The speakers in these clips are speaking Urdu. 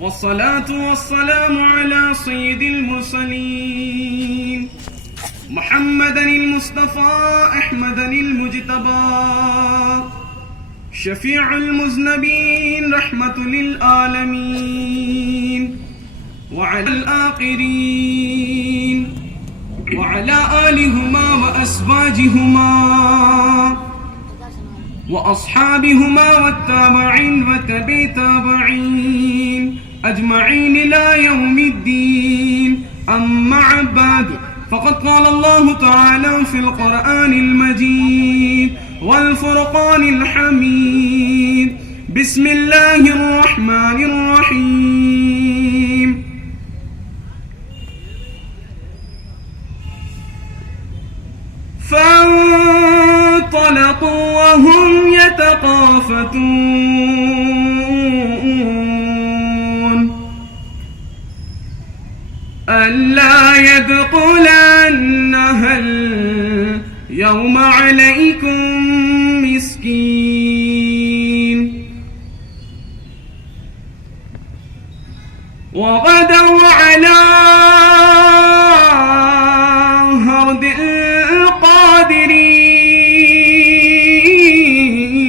والصلاة والسلام على سيد المرسلين محمد المصطفى أحمد المجتبى شفيع المذنبين رحمة للعالمين وعلى الآخرين وعلى آلهما وأزواجهما وأصحابهما والتابعين وتبع تابعين أجمعين إلى يوم الدين. أما بعد، فقد قال الله تعالى في القرآن المجيد والفرقان الحميد: بسم الله الرحمن الرحيم. فانطلقوا وهم يتخافتون ألا يدخلنها اليوم عليكم مسكين. وغدوا على هرد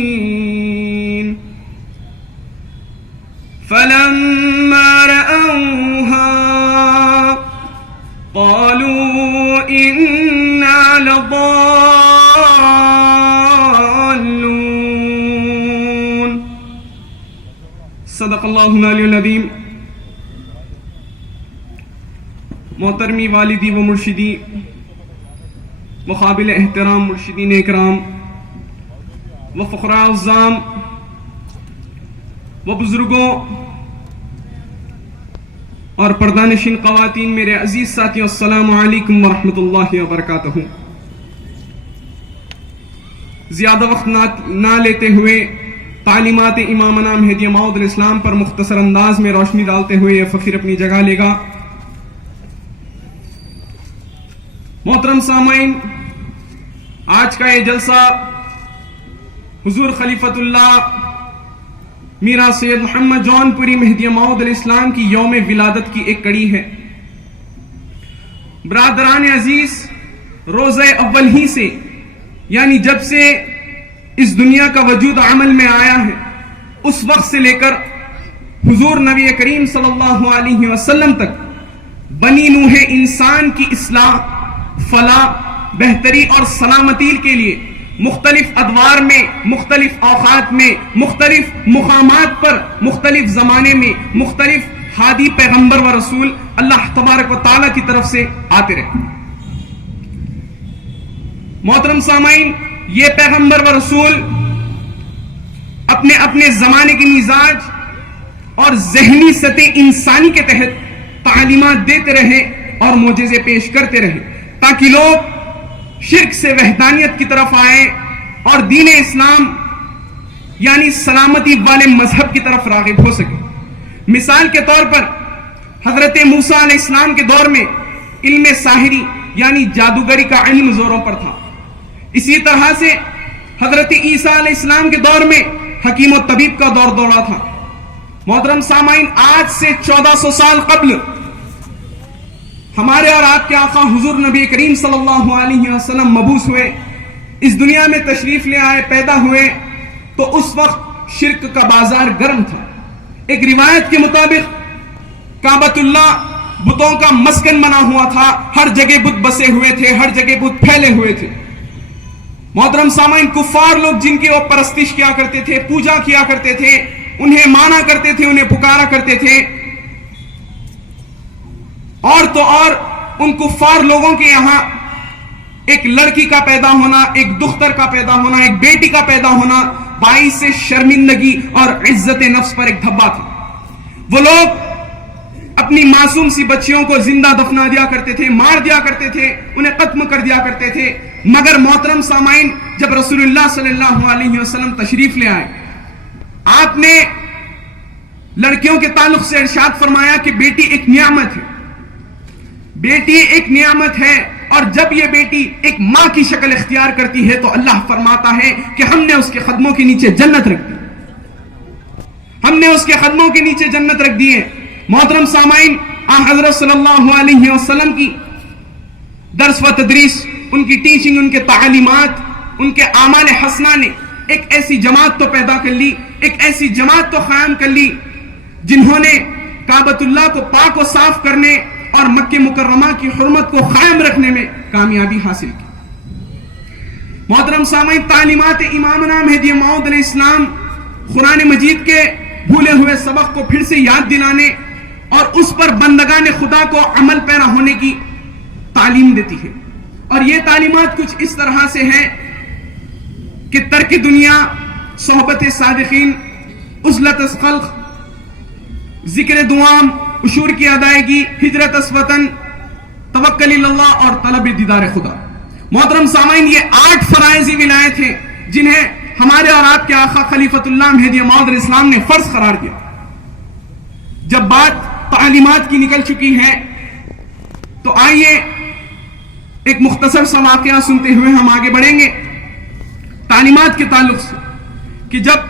القادرين فلما رأوها قالوا إنا لضالون. صدق اللہ العلی العظیم. محترمی والدی و مرشدی و قابل احترام مرشدین اکرام و فقراء الزام و بزرگوں اور پردانشین خواتین، میرے عزیز ساتھیوں، السلام علیکم ورحمۃ اللہ وبرکاتہ. زیادہ وقت نہ لیتے ہوئے تعلیمات امامنا مہدی موعود علیہ السلام پر مختصر انداز میں روشنی ڈالتے ہوئے یہ فقیر اپنی جگہ لے گا. محترم سامعین، آج کا یہ جلسہ حضور خلیفۃ اللہ میرا سید محمد جون پوری مہدی موعود علیہ السلام کی یوم ولادت کی ایک کڑی ہے. برادران عزیز، روزہ اول ہی سے، یعنی جب سے اس دنیا کا وجود عمل میں آیا ہے، اس وقت سے لے کر حضور نبی کریم صلی اللہ علیہ وسلم تک بنی نوح انسان کی اصلاح، فلاح، بہتری اور سلامتی کے لیے مختلف ادوار میں، مختلف اوقات میں، مختلف مقامات پر، مختلف زمانے میں مختلف ہادی پیغمبر و رسول اللہ تبارک و تعالیٰ کی طرف سے آتے رہے. محترم سامعین، یہ پیغمبر و رسول اپنے اپنے زمانے کے مزاج اور ذہنی سطح انسانی کے تحت تعلیمات دیتے رہے اور معجزے پیش کرتے رہے تاکہ لوگ شرک سے وحدانیت کی طرف آئیں اور دین اسلام یعنی سلامتی والے مذہب کی طرف راغب ہو سکے. مثال کے طور پر حضرت موسیٰ علیہ السلام کے دور میں علم ساحری یعنی جادوگری کا علم زوروں پر تھا. اسی طرح سے حضرت عیسیٰ علیہ السلام کے دور میں حکیم و طبیب کا دور دوڑا تھا. محترم سامعین، آج سے 1400 سال قبل ہمارے اور آپ کے آقا حضور نبی کریم صلی اللہ علیہ وسلم مبعوث ہوئے، اس دنیا میں تشریف لے آئے، پیدا ہوئے، تو اس وقت شرک کا بازار گرم تھا. ایک روایت کے مطابق کعبۃ اللہ بتوں کا مسکن بنا ہوا تھا، ہر جگہ بت بسے ہوئے تھے، ہر جگہ بت پھیلے ہوئے تھے. محترم سامعین، کفار لوگ جن کی وہ پرستش کیا کرتے تھے، پوجا کیا کرتے تھے، انہیں مانا کرتے تھے، انہیں پکارا کرتے تھے، اور تو اور ان کفار لوگوں کے یہاں ایک لڑکی کا پیدا ہونا، ایک دختر کا پیدا ہونا، ایک بیٹی کا پیدا ہونا باعث سے شرمندگی اور عزت نفس پر ایک دھبا تھا. وہ لوگ اپنی معصوم سی بچیوں کو زندہ دفنا دیا کرتے تھے، مار دیا کرتے تھے، انہیں ختم کر دیا کرتے تھے. مگر محترم سامعین، جب رسول اللہ صلی اللہ علیہ وسلم تشریف لے آئے، آپ نے لڑکیوں کے تعلق سے ارشاد فرمایا کہ بیٹی ایک نعمت ہے، بیٹی ایک نعمت ہے، اور جب یہ بیٹی ایک ماں کی شکل اختیار کرتی ہے تو اللہ فرماتا ہے کہ ہم نے اس کے قدموں کے نیچے جنت رکھ دی، ہم نے اس کے قدموں کے نیچے جنت رکھ دی ہے. محترم سامعین، حضرت صلی اللہ علیہ وسلم کی درس و تدریس، ان کی ٹیچنگ، ان کے تعلیمات، ان کے اعمال حسنہ نے ایک ایسی جماعت تو پیدا کر لی، ایک ایسی جماعت تو قائم کر لی جنہوں نے کعبۃ اللہ کو پاک و صاف کرنے اور مکہ مکرمہ کی حرمت کو قائم رکھنے میں کامیابی حاصل کی۔ محترم سامعین، تعلیمات امامنا مہدی موعود علیہ السلام قرآن مجید کے بھولے ہوئے سبق کو پھر سے یاد دلانے اور اس پر بندگان خدا کو عمل پیرا ہونے کی تعلیم دیتی ہے، اور یہ تعلیمات کچھ اس طرح سے ہیں کہ ترک دنیا، صحبت صادقین، عزلت از خلق، ذکر دعام، عشور کی ادائیگی، ہجرت از وطن، توکل اللہ اور طلب دیدار خدا۔ محترم سامعین، یہ 8 فرائض ولایت ہیں جنہیں ہمارے اور آپ کے آقا خلیفۃ اللہ مہدی موعود علیہ السلام نے فرض قرار دیا۔ جب بات تعلیمات کی نکل چکی ہے تو آئیے ایک مختصر سا واقعہ سنتے ہوئے ہم آگے بڑھیں گے تعلیمات کے تعلق سے، کہ جب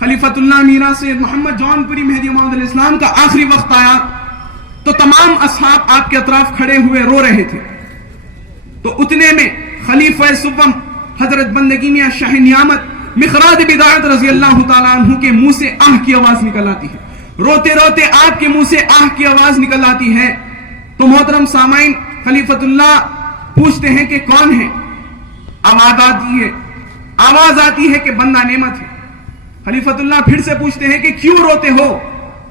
خلیفۃ اللہ میرا سید محمد جون پوری مہدی موعود علیہ السلام کا آخری وقت آیا تو تمام اصحاب آپ کے اطراف کھڑے ہوئے رو رہے تھے، تو اتنے میں خلیفہ سوم حضرت بندگی میاں شاہ نعمت مخراج بداعت رضی اللہ تعالیٰ عنہ کے منہ سے آہ کی آواز نکل آتی ہے، روتے روتے آپ کے منہ سے آہ کی آواز نکل آتی ہے۔ تو محترم سامعین، خلیفۃ اللہ پوچھتے ہیں کہ کون ہے؟ آواز آتی ہے کہ بندہ نعمت ہے۔ خلیفۃ اللہ پھر سے پوچھتے ہیں کہ کیوں روتے ہو؟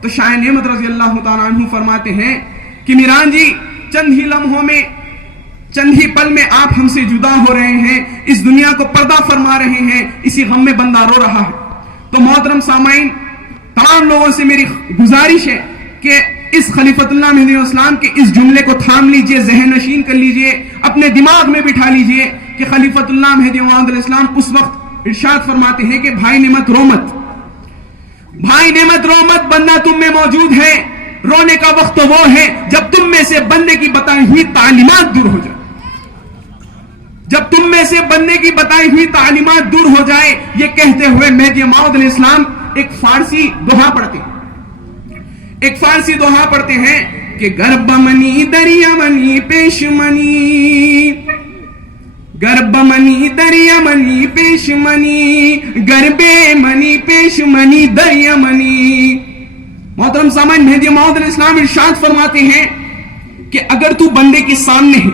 تو شاہ نعمت رضی اللہ تعالیٰ عنہ فرماتے ہیں کہ میران جی، چند ہی لمحوں میں، چند ہی پل میں آپ ہم سے جدا ہو رہے ہیں، اس دنیا کو پردہ فرما رہے ہیں، اسی غم میں بندہ رو رہا ہے۔ تو محترم سامعین، تمام لوگوں سے میری گزارش ہے کہ اس خلیفۃ اللہ مہدی اسلام کے اس جملے کو تھام لیجئے، ذہن نشین کر لیجئے، اپنے دماغ میں بٹھا لیجئے کہ خلیفۃ اللہ مہدی موعود علیہ السلام اس وقت ارشاد فرماتے ہیں کہ بھائی نعمت رو مت، بھائی نعمت رو مت، بندہ تم میں موجود ہے، رونے کا وقت تو وہ ہے جب تم میں سے بندے کی بتائی ہوئی تعلیمات دور ہو جائے، جب تم میں سے بندے کی بتائی ہوئی تعلیمات دور ہو جائے۔ یہ کہتے ہوئے مہدی موعود علیہ السلام ایک فارسی دوہا پڑھتے ہیں، کہ گرب منی دریا منی پیش منی، گرب منی دریا منی پیش منی، گربے منی پیش منی دریا منی۔ محترم سامعین، مہدی موعود علیہ السلام ارشاد فرماتے ہیں کہ اگر تو بندے کے سامنے ہے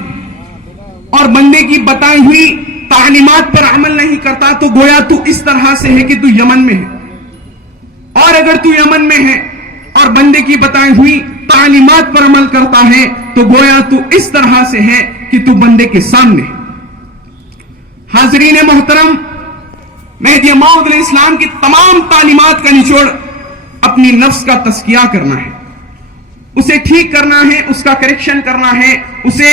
اور بندے کی بتائی ہوئی تعلیمات پر عمل نہیں کرتا تو گویا تو اس طرح سے ہے کہ تو یمن میں ہے، اور اگر تو یمن میں ہے اور بندے کی بتائی ہوئی تعلیمات پر عمل کرتا ہے تو گویا تو اس طرح سے ہے کہ تو بندے کے سامنے ہے۔ حاضرین محترم، مہدی موعود علیہ السلام کی تمام تعلیمات کا نچوڑ اپنی نفس کا تزکیہ کرنا ہے، اسے ٹھیک کرنا ہے، اس کا کریکشن کرنا ہے، اسے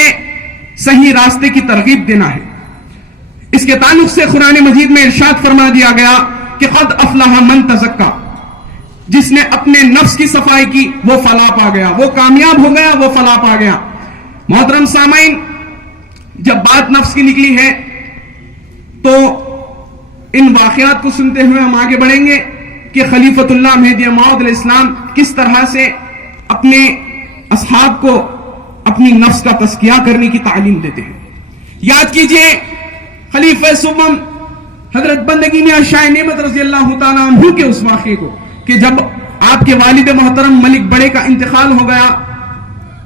صحیح راستے کی ترغیب دینا ہے۔ اس کے تعلق سے قرآن مجید میں ارشاد فرما دیا گیا کہ قد افلح من تزکا، جس نے اپنے نفس کی صفائی کی وہ فلاح پا گیا، وہ کامیاب ہو گیا، وہ فلاح پا گیا۔ محترم سامعین، جب بات نفس کی نکلی ہے تو ان واقعات کو سنتے ہوئے ہم آگے بڑھیں گے کہ خلیفۃ اللہ مہدی موعود علیہ السلام کس طرح سے اپنے اصحاب کو اپنی نفس کا تزکیہ کرنے کی تعلیم دیتے ہیں۔ یاد کیجئے خلیفہ سوم حضرت بندگی میاں شاہ نعمت رضی اللہ تعالیٰ عنہ کے اس واقعے کو، کہ جب آپ کے والد محترم ملک بڑے کا انتقال ہو گیا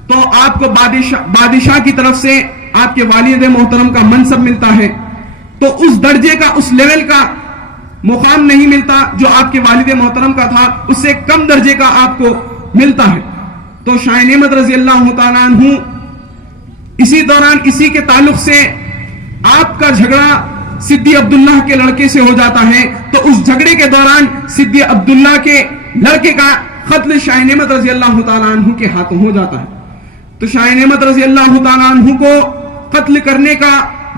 تو آپ کو بادشاہ کی طرف سے آپ کے والد محترم کا منصب ملتا ہے، تو اس درجے کا، اس لیول کا مقام نہیں ملتا جو آپ کے والد محترم کا تھا، اس سے کم درجے کا آپ کو ملتا ہے۔ تو شاہ نعمت رضی اللہ تعالیٰ عنہ اسی دوران اسی کے تعلق سے آپ کا جھگڑا سدی عبداللہ کے لڑکے سے ہو جاتا ہے، تو اس جھگڑے کے دوران سدی عبداللہ کے لڑکے کا قتل شاہ نعمت رضی اللہ تعالیٰ عنہ کے ہاتھوں ہو جاتا ہے۔ تو شاہ نعمت رضی اللہ تعالیٰ عنہ کو قتل کرنے کا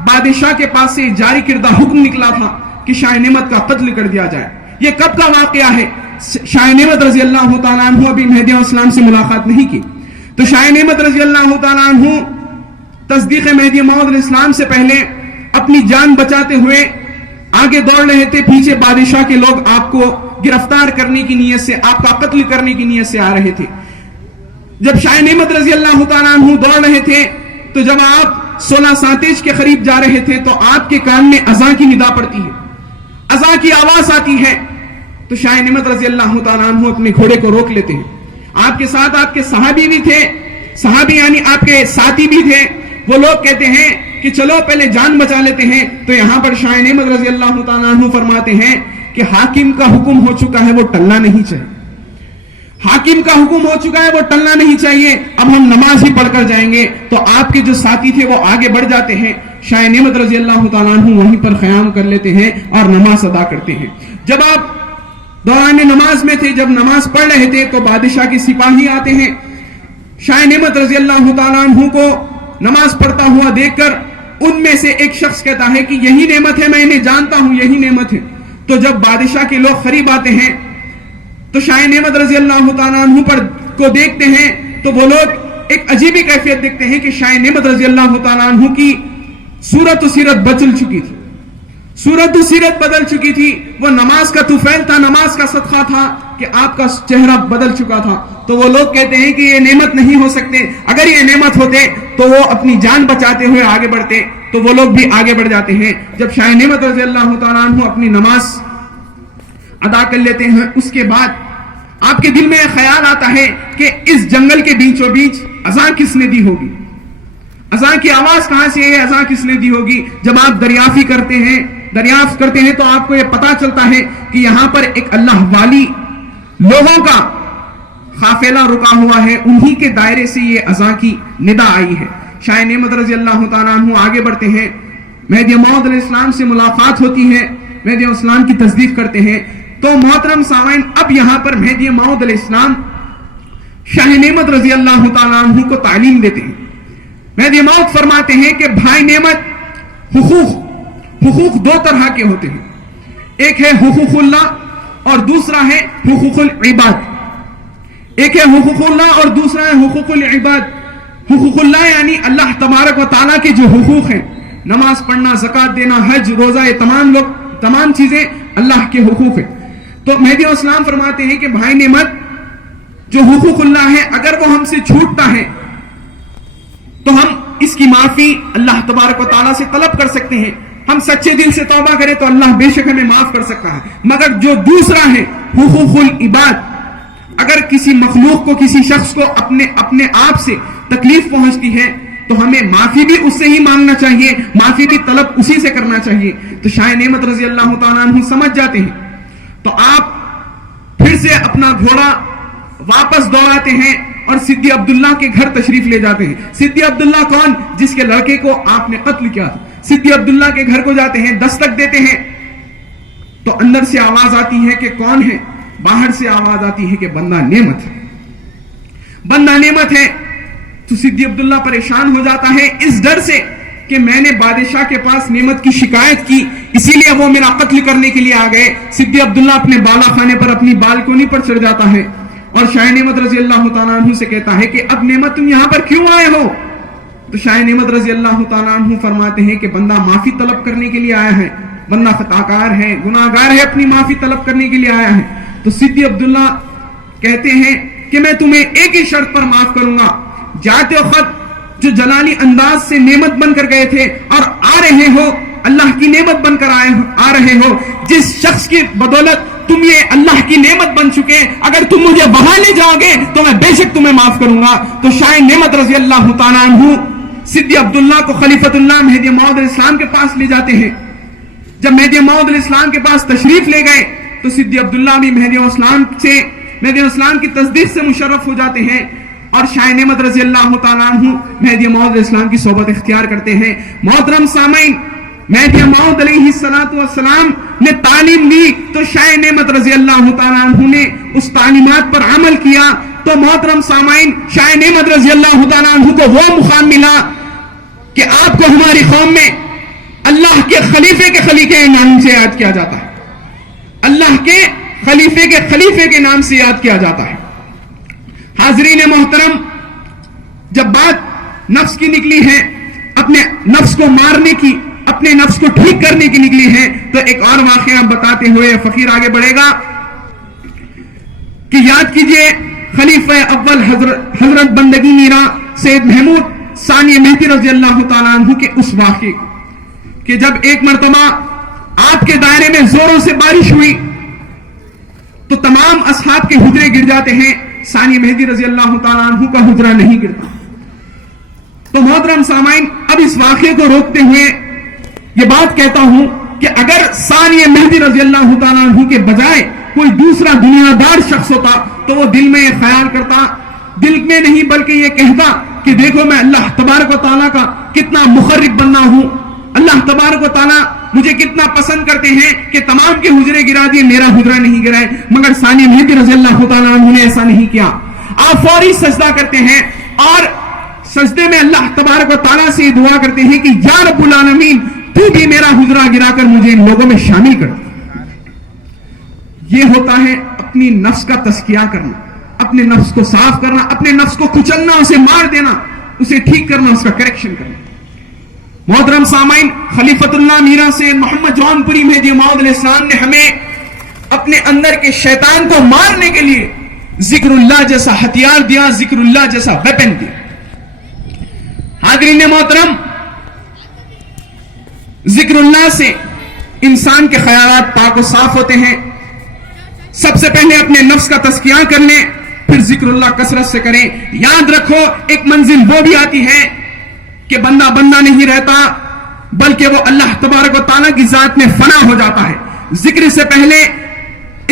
بادشاہ کے پاس سے جاری کردہ حکم نکلا تھا کہ شاہ نعمت کا قتل کر دیا جائے۔ یہ کب کا واقعہ ہے؟ شاہ نعمت رضی اللہ تعالیٰ عنہ ابھی مہدی اسلام سے ملاقات نہیں کی، تو شاہ نعمت رضی اللہ تعالیٰ عنہ تصدیق مہدی موعود علیہ السلام سے پہلے اپنی جان بچاتے ہوئے آگے دوڑ رہے تھے، پیچھے بادشاہ کے لوگ آپ کو گرفتار کرنے کی نیت سے، آپ کا قتل کرنے کی نیت سے آ رہے تھے. جب شاہ نعمت رضی اللہ تعالیٰ عنہ دوڑ رہے تھے تو جب آپ 16 ساتیج کے قریب جا رہے تھے تو آپ کے کان میں اذان کی ندا پڑتی ہے، اذان کی آواز آتی ہے. تو شاہ نعمت رضی اللہ تعالیٰ عنہ اپنے گھوڑے کو روک لیتے ہیں. آپ کے ساتھ آپ کے صحابی بھی تھے، صحابی یعنی آپ کے ساتھی بھی تھے. وہ لوگ کہتے ہیں کہ چلو پہلے جان بچا لیتے ہیں. تو یہاں پر شاہ نعمت رضی اللہ تعالیٰ عنہ فرماتے ہیں کہ حاکم کا حکم ہو چکا ہے، وہ ٹلنا نہیں چاہیے. حاکم کا حکم ہو چکا ہے، وہ ٹلنا نہیں چاہیے. اب ہم نماز ہی پڑھ کر جائیں گے. تو آپ کے جو ساتھی تھے وہ آگے بڑھ جاتے ہیں. شاہ نعمت رضی اللہ تعالیٰ عنہ وہیں پر قیام کر لیتے ہیں اور نماز ادا کرتے ہیں. جب آپ دوران نماز میں تھے، جب نماز پڑھ رہے تھے تو بادشاہ کے سپاہی آتے ہیں. شاہ نعمت رضی اللہ تعالیٰ عنہ کو نماز پڑھتا ہوا دیکھ کر ان میں سے ایک شخص کہتا ہے کہ یہی نعمت ہے، میں انہیں جانتا ہوں، یہی نعمت ہے. تو جب بادشاہ کے لوگ قریب آتے ہیں تو شاہ نعمت رضی اللہ تعالیٰ عنہ پر کو دیکھتے ہیں تو وہ لوگ ایک عجیبی کیفیت دیکھتے ہیں کہ شاہ نعمت رضی اللہ تعالیٰ عنہ کی صورت و سیرت بدل چکی تھی، صورت و سیرت بدل چکی تھی. وہ نماز کا طفیل تھا، نماز کا صدقہ تھا کہ آپ کا چہرہ بدل چکا تھا. تو وہ لوگ کہتے ہیں کہ یہ نعمت نہیں ہو سکتے، اگر یہ نعمت ہوتے تو وہ اپنی جان بچاتے ہوئے آگے بڑھتے. تو وہ لوگ بھی آگے بڑھ جاتے ہیں. جب شاہ نعمت رضی اللہ تعالیٰ عنہ اپنی نماز ادا کر لیتے ہیں، اس کے بعد آپ کے دل میں خیال آتا ہے کہ اس جنگل کے بیچوں بیچ اذان کس نے دی ہوگی، اذان کی آواز کہاں سے ہے، اذان کس نے دی ہوگی. جب آپ دریافت کرتے ہیں تو آپ کو یہ پتا چلتا ہے کہ یہاں پر ایک اللہ والی لوگوں کا قافلہ رکا ہوا ہے، انہی کے دائرے سے یہ اذان کی ندا آئی ہے. شاہ نعمت رضی اللہ تعالیٰ عنہ آگے بڑھتے ہیں. مہدی موعود علیہ السلام سے ملاقات ہوتی ہے، مہدی السلام کی تصدیق کرتے ہیں. تو محترم سامعین، اب یہاں پر مہدی موعود علیہ السلام شاہ نعمت رضی اللہ تعالیٰ عنہ کو تعلیم دیتے ہیں. مہدی موعود فرماتے ہیں کہ بھائی نعمت، حقوق دو طرح کے ہوتے ہیں. ایک ہے حقوق اللہ اور دوسرا ہے حقوق العباد. ایک ہے حقوق اللہ اور دوسرا ہے حقوق العباد. حقوق اللہ یعنی اللہ تبارک و تعالیٰ کے جو حقوق ہیں، نماز پڑھنا، زکوٰۃ دینا، حج، روزہ، یہ تمام چیزیں اللہ کے حقوق ہیں. تو مہدی اسلام فرماتے ہیں کہ بھائی نعمت، جو حقوق اللہ ہے اگر وہ ہم سے چھوٹتا ہے تو ہم اس کی معافی اللہ تبارک و تعالیٰ سے طلب کر سکتے ہیں. ہم سچے دل سے توبہ کریں تو اللہ بے شک ہمیں معاف کر سکتا ہے. مگر جو دوسرا ہے حقوق العباد، اگر کسی مخلوق کو، کسی شخص کو اپنے آپ سے تکلیف پہنچتی ہے تو ہمیں معافی بھی اس سے ہی مانگنا چاہیے، معافی بھی طلب اسی سے کرنا چاہیے. تو شاہ نعمت رضی اللہ تعالیٰ عنہ سمجھ جاتے ہیں. تو آپ پھر سے اپنا گھوڑا واپس دوڑاتے ہیں اور سدی عبداللہ کے گھر تشریف لے جاتے ہیں. سدی عبداللہ کون؟ جس کے لڑکے کو آپ نے قتل کیا تھا. سدی عبداللہ کے گھر کو جاتے ہیں، دستک دیتے ہیں تو اندر سے آواز آتی ہے کہ کون ہے؟ باہر سے آواز آتی ہے کہ بندہ نعمت ہے، بندہ نعمت ہے. تو سدی عبداللہ پریشان ہو جاتا ہے اس ڈر سے کہ میں نے بادشاہ کے پاس نعمت کی شکایت کی، اسی لیے وہ میرا قتل کرنے کے لیے آ گئے. سدی عبداللہ اپنے بالا خانے پر، اپنی بالکونی پر چڑھ جاتا ہے اور شاہ نعمت رضی اللہ تعالیٰ عنہ سے کہتا ہے کہ اب نعمت تم یہاں پر کیوں آئے ہو؟ تو شاہ نعمت رضی اللہ تعالیٰ عنہ فرماتے ہیں کہ بندہ معافی طلب کرنے کے لیے آیا ہے، بندہ خطاکار ہے، گناہگار ہے، اپنی معافی طلب کرنے کے لیے آیا ہے. تو سدی عبداللہ کہتے ہیں کہ میں تمہیں ایک ہی شرط پر معاف کروں گا، جاتے وقت جو جلالی انداز سے نعمت بن کر گئے تھے اور آ رہے ہو اللہ کی نعمت بن کر آ رہے ہو، جس شخص کی بدولت تم یہ اللہ کی نعمت بن چکے، اگر تم مجھے وہاں لے جاؤ گے تو میں بے شک تمہیں معاف کروں گا. تو شاہ نعمت رضی اللہ تعالیٰ عنہ سدی عبداللہ کو خلیفۃ اللہ مہدی موعود علیہ السلام کے پاس لے جاتے ہیں. جب مہدی موعود علیہ السلام کے پاس تشریف لے گئے تو سدی عبداللہ بھی مہدی اسلام کی تصدیق سے مشرف ہو جاتے ہیں اور شاہ نعمت رضی اللہ تعالیٰ عنہ مہدی موعود علیہ السلام کی صحبت اختیار کرتے ہیں. محترم سامعین، مہدی موعود علیہ السلام نے تعلیم لی تو شاہ نعمت رضی اللہ تعالیٰ عنہ نے اس تعلیمات پر عمل کیا. تو محترم سامعین، شاہ نعمت رضی اللہ تعالیٰ عنہ کو وہ مقام ملا کہ آپ کو ہماری قوم میں اللہ کے خلیفے کے نام سے یاد کیا جاتا ہے، اللہ کے خلیفے کے نام سے یاد کیا جاتا ہے. حاضرین محترم، جب بات نفس کی نکلی ہے، اپنے نفس کو مارنے کی، اپنے نفس کو ٹھیک کرنے کی نکلی ہے، تو ایک اور واقعہ بتاتے ہوئے فقیر آگے بڑھے گا. کہ یاد کیجئے خلیفہ اول حضرت بندگی میرا سید محمود ثانی مہدی رضی اللہ تعالیٰ عنہ کے اس واقعے کہ جب ایک مرتبہ آپ کے دائرے میں زوروں سے بارش ہوئی تو تمام اصحاب کے حجرے گر جاتے ہیں، ثانی مہدی رضی اللہ تعالیٰ عنہ کا حجرہ نہیں گرتا. تو محترم سامعین، اب اس واقعے کو روکتے ہوئے یہ بات کہتا ہوں کہ اگر ثانی مہدی رضی اللہ تعالیٰ عنہ کے بجائے کوئی دوسرا دنیا دار شخص ہوتا تو وہ دل میں یہ خیال کرتا، دل میں نہیں بلکہ یہ کہتا کہ دیکھو میں اللہ تبارک و تعالیٰ کا کتنا مخرب بننا ہوں، اللہ تبارک و تعالیٰ مجھے کتنا پسند کرتے ہیں کہ تمام کے حجرے گرا دیے، میرا حجرہ نہیں گرائے. مگر ثانی مہدی رضی اللہ تعالیٰ عنہ نے ایسا نہیں کیا. آپ فوری سجدہ کرتے ہیں اور سجدے میں اللہ تبارک و تعالیٰ سے یہ دعا کرتے ہیں کہ یا رب العالمین تو بھی میرا حجرہ گرا کر مجھے ان لوگوں میں شامل کر. یہ ہوتا ہے اپنی نفس کا تزکیہ کرنا، اپنے نفس کو صاف کرنا، اپنے نفس کو کچلنا، اسے مار دینا، اسے ٹھیک کرنا، اس کا کریکشن کرنا. محترم سامعین، خلیفۃ اللہ میرا سے محمد جون پوری مہدی موعود علیہ السلام نے ہمیں اپنے اندر کے شیطان کو مارنے کے لیے ذکر اللہ جیسا ہتھیار دیا، ذکر اللہ جیسا ویپن دیا. حاضرین محترم، ذکر اللہ سے انسان کے خیالات پاک و صاف ہوتے ہیں. سب سے پہلے اپنے نفس کا تزکیہ کر لیں، پھر ذکر اللہ کثرت سے کریں. یاد رکھو ایک منزل وہ بھی آتی ہے کہ بندہ بندہ نہیں رہتا بلکہ وہ اللہ تبارک و تعالیٰ کی ذات میں فنا ہو جاتا ہے. ذکر سے پہلے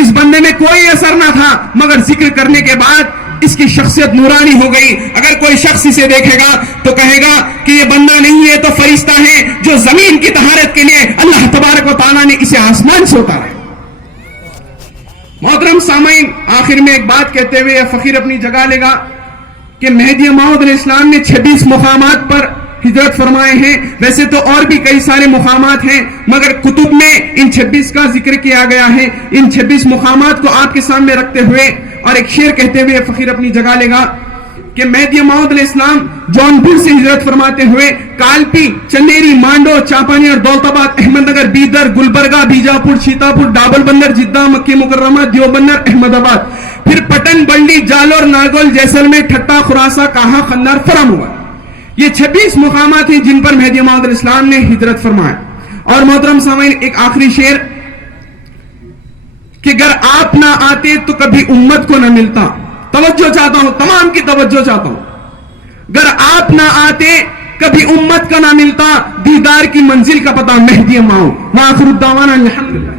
اس بندے میں کوئی اثر نہ تھا، مگر ذکر کرنے کے بعد اس کی شخصیت نورانی ہو گئی. اگر کوئی شخص اسے دیکھے گا تو کہے گا کہ یہ بندہ نہیں ہے تو فرشتہ ہے جو زمین کی طہارت کے لیے اللہ تبارک و تعالیٰ نے اسے آسمان سے اتارا ہے. محترم سامعین، آخر میں ایک بات کہتے ہوئے فقیر اپنی جگہ لے گا کہ مہدی موعود علیہ السلام نے 26 مقامات پر ہجرت فرمائے ہیں. ویسے تو اور بھی کئی سارے مقامات ہیں مگر کتب میں ان 26 کا ذکر کیا گیا ہے. ان 26 مقامات کو آپ کے سامنے رکھتے ہوئے اور ایک شعر کہتے ہوئے فقیر اپنی جگہ لے گا کہ مہدی موعود علیہ السلام جونپور سے ہجرت فرماتے ہوئے کالپی، چندیری، مانڈو، چاپانی اور دولت آباد، احمد نگر، بیدر، گلبرگہ، بیجاپور، سیتاپور، ڈابل بندر، جدہ، مکی مکرمہ، دیوبندر، احمد آباد، پھر پٹن، بنڈی، جالور، ناگول، جیسلمیر، ٹھٹا، خراساں، کاہا، خندار، فرام ہوا. یہ 26 مقامات ہیں جن پر مہدی موعود علیہ السلام نے ہجرت فرمایا. اور محترم سامعین، ایک آخری شعر کہ اگر آپ نہ آتے تو کبھی امت کو نہ ملتا. توجہ چاہتا ہوں، تمام کی توجہ چاہتا ہوں. اگر آپ نہ آتے کبھی امت کا نہ ملتا، دیدار کی منزل کا پتہ مہدی موعود. وآخر الدعوانا الحمدللہ.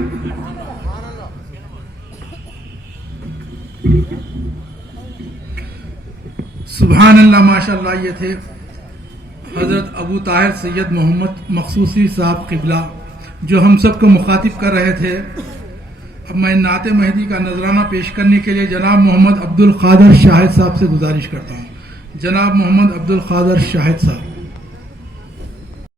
سبحان اللہ، ماشاءاللہ. یہ تھے حضرت ابو طاہر سید محمد مخصوصی صاحب قبلہ جو ہم سب کو مخاطب کر رہے تھے. اب میں نعت مہدی کا نذرانہ پیش کرنے کے لیے جناب محمد عبد القادر شاہد صاحب سے گزارش کرتا ہوں. جناب محمد عبد القادر شاہد صاحب.